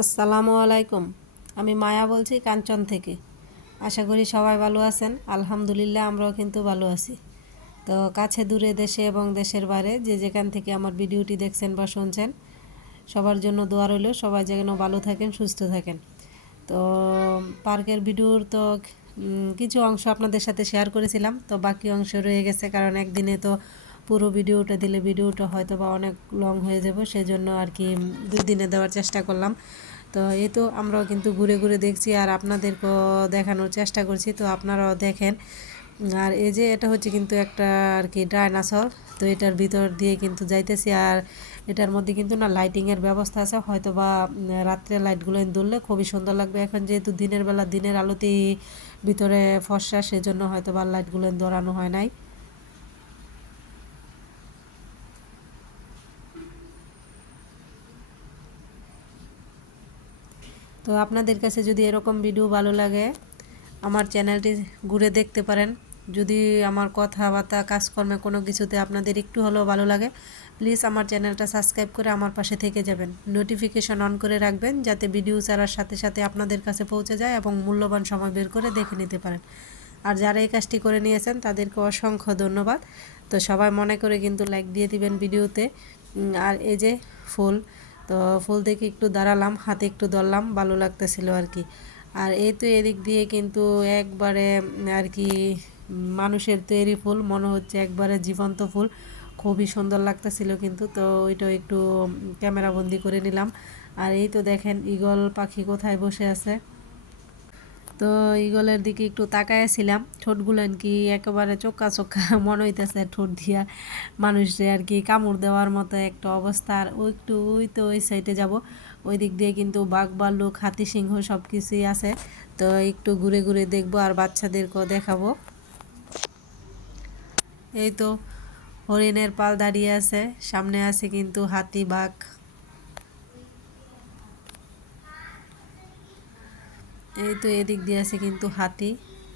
আসসালামু আলাইকুম। আমি মায়া বলছি কাঞ্চন থেকে। আশা করি সবাই ভালো আছেন। আলহামদুলিল্লাহ আমরাও কিন্তু ভালো আছি। তো কাছে দূরে দেশে এবং দেশের বাইরে যে যেখান থেকে আমার ভিডিওটি দেখছেন বা শুনছেন, সবার জন্য দোয়া রইল, সবাই যেন ভালো থাকেন, সুস্থ থাকেন। তো পার্কের ভিডিওর তো কিছু অংশ আপনাদের সাথে শেয়ার করেছিলাম, তো বাকি অংশ রয়ে গেছে, কারণ একদিনে তো পুরো ভিডিওটা দিলে ভিডিওটা হয়তো বা অনেক লং হয়ে যাবে, সেজন্য আর কি 2 দিনে দেওয়ার চেষ্টা করলাম। তো এই তো আমরাও কিন্তু ঘুরে ঘুরে দেখছি আর আপনাদেরকেও দেখানোর চেষ্টা করছি, তো আপনারাও দেখেন। আর এই যে এটা হচ্ছে কিন্তু একটা আর কি ডায়নাসর। তো এটার ভিতর দিয়ে কিন্তু যাইতেছি, আর এটার মধ্যে কিন্তু না লাইটিংয়ের ব্যবস্থা আছে, হয়তো বা রাত্রে লাইটগুলো ধরলে খুবই সুন্দর লাগবে। এখন যেহেতু দিনের বেলা দিনের আলোতেই ভিতরে ফর্সা, সেজন্য হয়তো বা লাইটগুলো ধরানো হয় নাই। তো আপনাদের কাছে যদি এরকম ভিডিও ভালো লাগে, আমার চ্যানেলটি ঘুরে দেখতে পারেন। যদি আমার কথাবার্তা কাজকর্মে কোনো কিছুতে আপনাদের একটু হলেও ভালো লাগে, প্লিজ আমার চ্যানেলটা সাবস্ক্রাইব করে আমার পাশে থেকে যাবেন। নোটিফিকেশন অন করে রাখবেন, যাতে ভিডিও ছাড়ার সাথে সাথে আপনাদের কাছে পৌঁছে যায় এবং মূল্যবান সময় বের করে দেখে নিতে পারেন। আর যারা এই কাজটি করে নিয়েছেন তাদেরকে অসংখ্য ধন্যবাদ। তো সবাই মনে করে কিন্তু লাইক দিয়ে দিবেন ভিডিওতে। আর এই যে ফুল, তো ফুল দেখে একটু দাঁড়ালাম, হাতে একটু ধরলাম, ভালো লাগতেছিল আর কি। আর এই তো এদিক দিয়ে কিন্তু একবারে আর কি মানুষের তৈরি ফুল, মনে হচ্ছে একবারে জীবন্ত ফুল, খুবই সুন্দর লাগতেছিল কিন্তু। তো ওইটা একটু ক্যামেরা বন্দি করে নিলাম। আর এই তো দেখেন ঈগল পাখি কোথায় বসে আছে। তো ঈগলের দিকে একটু তাকায়াছিলাম, ঠোঁটগুলো কি একেবারে চোক্কা চোক্কা মনে হইতেছে, ঠোঁট দিয়া মানুষে আর কি কামড় দেওয়ার মতো একটা অবস্থা। আর ওই একটু ওই তো ওই সাইডে যাব, ওই দিক দিয়ে কিন্তু বাঘ ভাল্লুক হাতি সিংহ সব কিছুই আছে। তো একটু ঘুরে ঘুরে দেখবো আর বাচ্চাদেরকেও দেখাবো। এই তো হরিণের পাল দাঁড়িয়ে আছে, সামনে আছে কিন্তু হাতি বাঘ। এই তো এদিক দিয়ে আছে কিন্তু হাতি,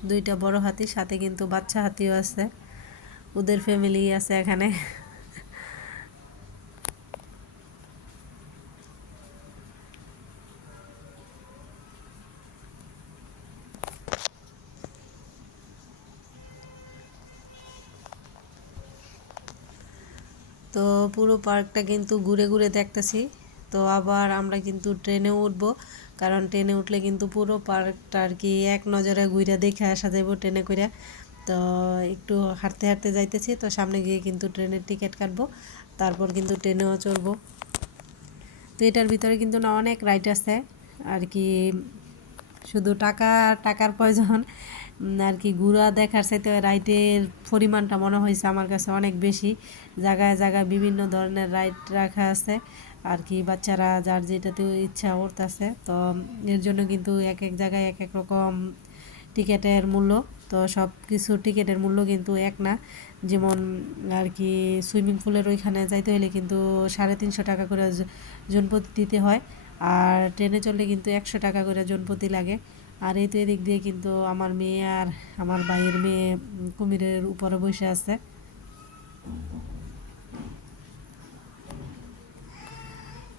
দুইটা বড় হাতি, সাথে কিন্তু বাচ্চা হাতিও আছে, ওদের ফ্যামিলি আছে এখানে। তো পুরো পার্কটা কিন্তু ঘুরে ঘুরে দেখতেছি। তো আবার আমরা কিন্তু ট্রেনেও উঠবো, কারণ ট্রেনে উঠলে কিন্তু পুরো পার্কটা আর কি এক নজরে ঘুরে দেখে আসা যাইব ট্রেনে করে। তো একটু হাঁটতে হাঁটতে যাইতেছি, তো সামনে গিয়ে কিন্তু ট্রেনের টিকিট কাটবো, তারপর কিন্তু ট্রেনেও চড়বো। তো এটার ভিতরে কিন্তু না অনেক রাইড আছে আর কি, শুধু টাকার প্রয়োজন। আর কি ঘোরা দেখার চাইতে রাইডের পরিমাণটা মনে হয়েছে আমার কাছে অনেক বেশি। জায়গায় জায়গায় বিভিন্ন ধরনের রাইড রাখা আছে আর কি, বাচ্চারা যার যেটাতে ইচ্ছা করতেছে। তো এর জন্য কিন্তু এক এক জায়গায় এক এক রকম টিকিটের মূল্য। তো সব কিছু টিকিটের মূল্য কিন্তু এক না। যেমন আর কি সুইমিং পুলের ওইখানে যাইতে হলে কিন্তু 350 টাকা করে জনপ্রতি দিতে হয়, আর ট্রেনে চললে কিন্তু 100 টাকা করে জনপ্রতি লাগে। আর এই তো এদিক দিয়ে কিন্তু আমার মেয়ে আর আমার ভাইয়ের মেয়ে কুমিরের উপরে বসে আছে।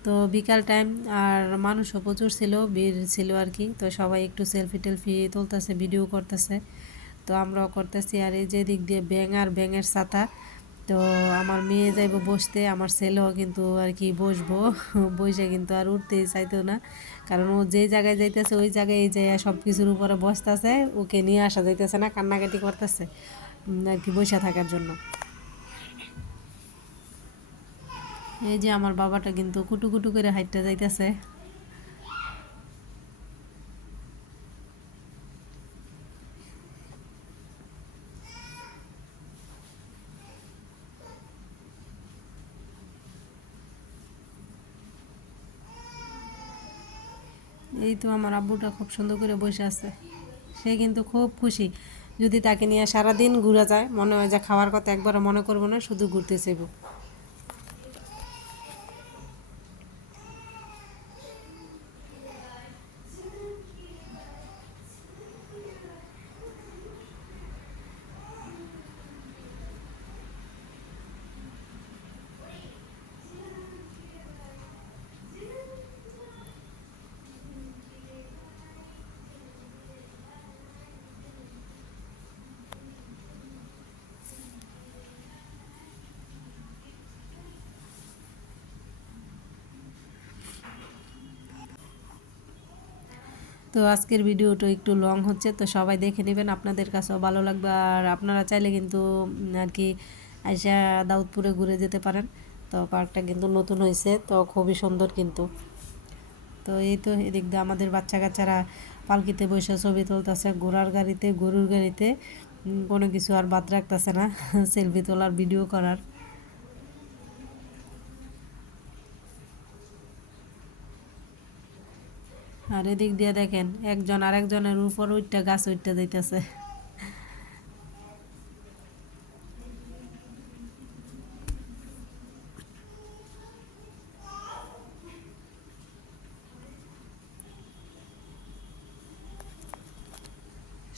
তো বিকাল টাইম, আর মানুষও প্রচুর ছিল, ভিড় ছিল আর কি। তো সবাই একটু সেলফি টেলফি তুলতেছে, ভিডিও করতেছে, তো আমরাও করতেছি। আর এই যে দিক দিয়ে ব্যাঙ আর ব্যাঙের ছাতা। তো আমার মেয়ে যাইব বসতে, আমার ছেলেও কিন্তু আর কি বসবো। বসে কিন্তু আর উঠতেই চাইতো না, কারণ ও যে জায়গায় যাইতেছে ওই জায়গায় এই জায়গায় সব কিছুর উপরে বসতেছে, ওকে নিয়ে আসা যাইতেছে না, কান্নাকাটি করতেছে আর কি বসে থাকার জন্য। এই যে আমার বাবাটা কিন্তু কুটু কুটু করে হাইটটা যাইতেছে। এই তো আমার আব্বুটা খুব সুন্দর করে বসে আছে, সে কিন্তু খুব খুশি। যদি তাকে নিয়ে সারাদিন ঘুরা যায়, মনে হয় যে খাওয়ার কথা একবারও মনে করবো না, শুধু ঘুরতে চাইব। তো আজকের ভিডিওটা একটু লং হচ্ছে, তো সবাই দেখে নেবেন, আপনাদের কাছেও ভালো লাগবে। আর আপনারা চাইলে কিন্তু আর কি আইসা দাউদপুরে ঘুরে যেতে পারেন। তো পার্কটা কিন্তু নতুন হয়েছে, তো খুবই সুন্দর কিন্তু। তো এই তো এদিক দিয়ে আমাদের বাচ্চা কাচ্চারা পালকিতে বসে ছবি তুলতেছে, ঘোড়ার গাড়িতে, গরুর গাড়িতে, কোনো কিছু আর বাদ রাখতেছে না সেলফি তোলার, ভিডিও করার। আর এদিক দিয়ে দেখেন একজন আরেকজনের উপর উঠটা গাছ উঠতে যাইতেছে।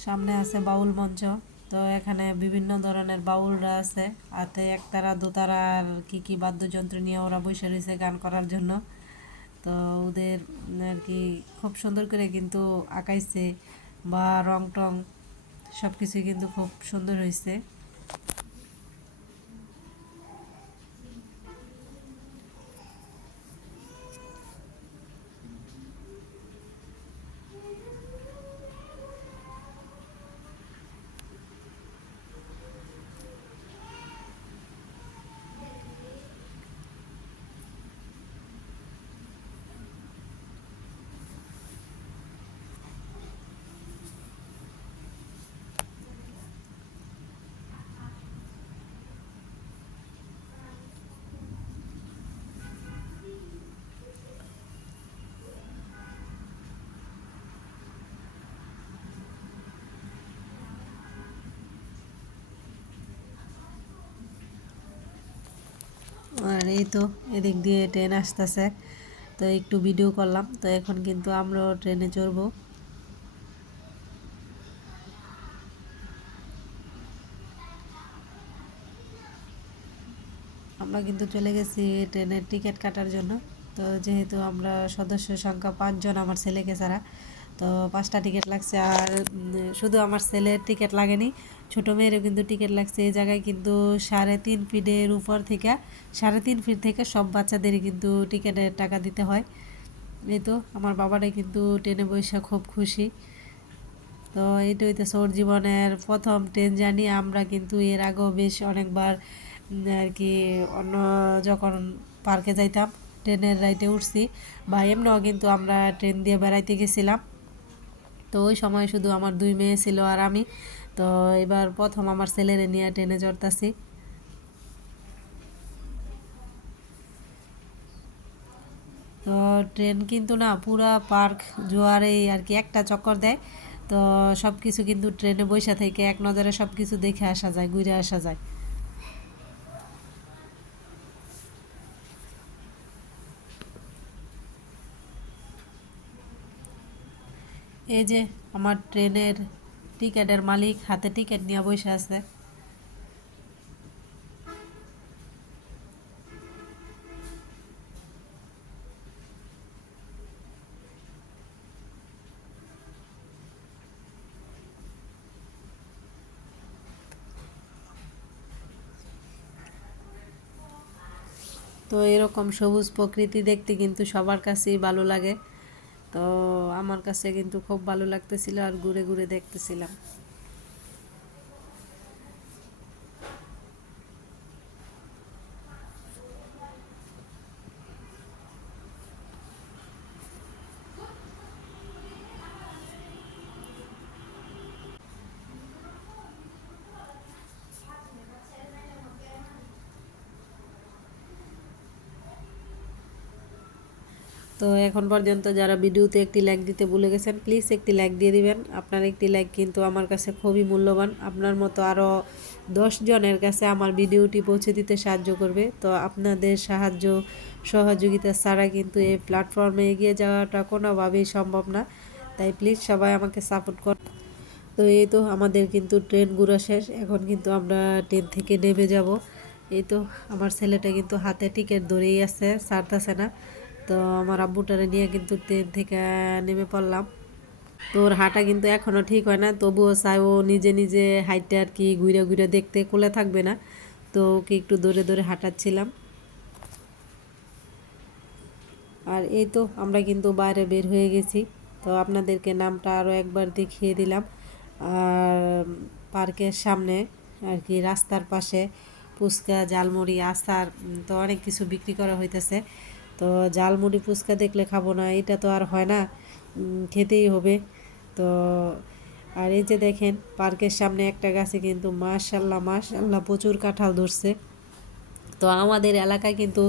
সামনে আছে বাউল মঞ্চ। তো এখানে বিভিন্ন ধরনের বাউলরা আছে, হাতে একতারা দোতারা আর কি কি বাদ্যযন্ত্র নিয়ে ওরা বসে রয়েছে গান করার জন্য। তো ওদের আর কি খুব সুন্দর করে কিন্তু আঁকাইছে, বা রং টং সব কিছুই কিন্তু খুব সুন্দর হয়েছে। আর এই তো এদিক দিয়ে ট্রেন আসতেছে, তো একটু ভিডিও করলাম। তো এখন কিন্তু আমরাও ট্রেনে চড়বো। আমরা কিন্তু চলে গেছি ট্রেনের টিকিট কাটার জন্য। তো যেহেতু আমরা সদস্য সংখ্যা 5 জন আমার ছেলেকে ছাড়া, তো 5টা টিকিট লাগছে। আর শুধু আমার ছেলের টিকিট লাগেনি, ছোটো মেয়েরও কিন্তু টিকিট লাগছে। এই জায়গায় কিন্তু 3.5 ফিটের উপর থেকে, 3.5 ফিট থেকে সব বাচ্চাদেরই কিন্তু টিকিটের টাকা দিতে হয়। এই তো আমার বাবাটাই কিন্তু ট্রেনে বসে খুব খুশি। তো এইটা হইতেছে ওর জীবনের প্রথম ট্রেন জার্নি। আমরা কিন্তু এর আগেও বেশ অনেকবার আর কি অন্য যখন পার্কে যাইতাম ট্রেনের রাইডে উঠছি, বা এমনিও কিন্তু আমরা ট্রেন দিয়ে বেড়াইতে গেছিলাম। তো ওই সময় শুধু আমার 2 মেয়ে ছিল আর আমি। তো এবার প্রথম আমার ছেলেরে নিয়ে ট্রেনে চড়তাছি। তো ট্রেন কিন্তু না পুরা পার্ক জোয়ারেই আর কি একটা চক্কর দেয়। তো সব কিছু কিন্তু ট্রেনে বসে থেকে এক নজরে সব কিছু দেখে আসা যায়, ঘুরে আসা যায়। এই যে আমার ট্রেনের টিকেটের মালিক হাতে টিকিট নিয়ে বসে আছে। তো এরকম সবুজ প্রকৃতি দেখতে কিন্তু সবার কাছেই ভালো লাগে। তো আমার কাছে কিন্তু খুব ভালো লাগতেছিল আর ঘুরে ঘুরে দেখতেছিলাম। তো এখন পর্যন্ত যারা ভিডিওতে একটি লাইক দিতে ভুলে গেছেন, প্লিজ একটি লাইক দিয়ে দিবেন। আপনার একটি লাইক কিন্তু আমার কাছে খুবই মূল্যবান। আপনার মতো আরও 10 জনের কাছে আমার ভিডিওটি পৌঁছে দিতে সাহায্য করবে। তো আপনাদের সাহায্য সহযোগিতা ছাড়া কিন্তু এই প্ল্যাটফর্মে এগিয়ে যাওয়াটা কোনোভাবেই সম্ভব না। তাই প্লিজ সবাই আমাকে সাপোর্ট কর। তো এই তো আমাদের কিন্তু ট্রেন ঘোরা শেষ, এখন কিন্তু আমরা ট্রেন থেকে নেমে যাব। এই তো আমার ছেলেটা কিন্তু হাতে টিকিট ধরেই আছে, ছাড়তেছে না। তো আমার আব্বুটারে নিয়ে কিন্তু ট্রেন থেকে নেমে পড়লাম। তো ওর হাঁটা কিন্তু এখনও ঠিক হয় না, তবুও চাই ও নিজে নিজে হাইটে আর কি ঘুরে ঘুরে দেখতে, কোলে থাকবে না। তো ওকে একটু দৌড়ে দৌড়ে হাঁটাচ্ছিলাম। আর এই তো আমরা কিন্তু বাইরে বের হয়ে গেছি। তো আপনাদেরকে নামটা আরও একবার দেখিয়ে দিলাম। আর পার্কের সামনে আর কি রাস্তার পাশে ফুচকা, ঝালমুড়ি, আচার তো অনেক কিছু বিক্রি করা হইতেছে। তো ঝালমুড়ি ফুচকা দেখলে খাবো না, এটা তো আর হয় না, খেতেই হবে। তো আর এই যে দেখেন পার্কের সামনে একটা গাছে কিন্তু মাশাল্লাহ মাশাল্লাহ প্রচুর কাঁঠাল ধরছে। তো আমাদের এলাকায় কিন্তু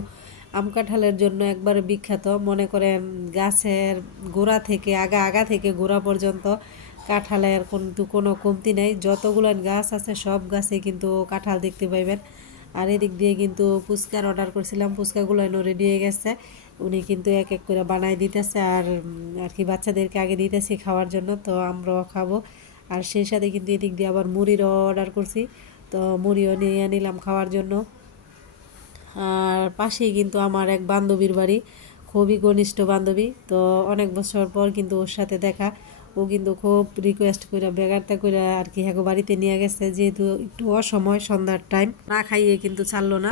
আম কাঁঠালের জন্য একবারে বিখ্যাত, মনে করেন গাছের গোড়া থেকে আগা থেকে গোড়া পর্যন্ত কাঁঠালের কিন্তু কোনো কমতি নেই। যতগুলো গাছ আছে সব গাছে কিন্তু কাঁঠাল দেখতে পাইবেন। আর এদিক দিয়ে কিন্তু ফুচকার অর্ডার করছিলাম, ফুচকাগুলো এনে রেডি হয়ে গেছে, উনি কিন্তু এক এক করে বানাই দিতেছে। আর আর কি বাচ্চাদেরকে আগে দিতেছি খাওয়ার জন্য, তো আমরাও খাবো। আর সেই সাথে কিন্তু এদিক দিয়ে আবার মুড়িরও অর্ডার করছি, তো মুড়িও নিয়ে নিলাম খাওয়ার জন্য। আর পাশেই কিন্তু আমার এক বান্ধবীর বাড়ি, খুবই ঘনিষ্ঠ বান্ধবী। তো অনেক বছর পর কিন্তু ওর সাথে দেখা, ও কিন্তু খুব রিকোয়েস্ট করে বেগারটা করে আর কি হ্যাঁ বাড়িতে নিয়ে গেছে, যেহেতু একটু অসময় সন্ধ্যার টাইম, না খাইয়ে কিন্তু ছাড়লো না।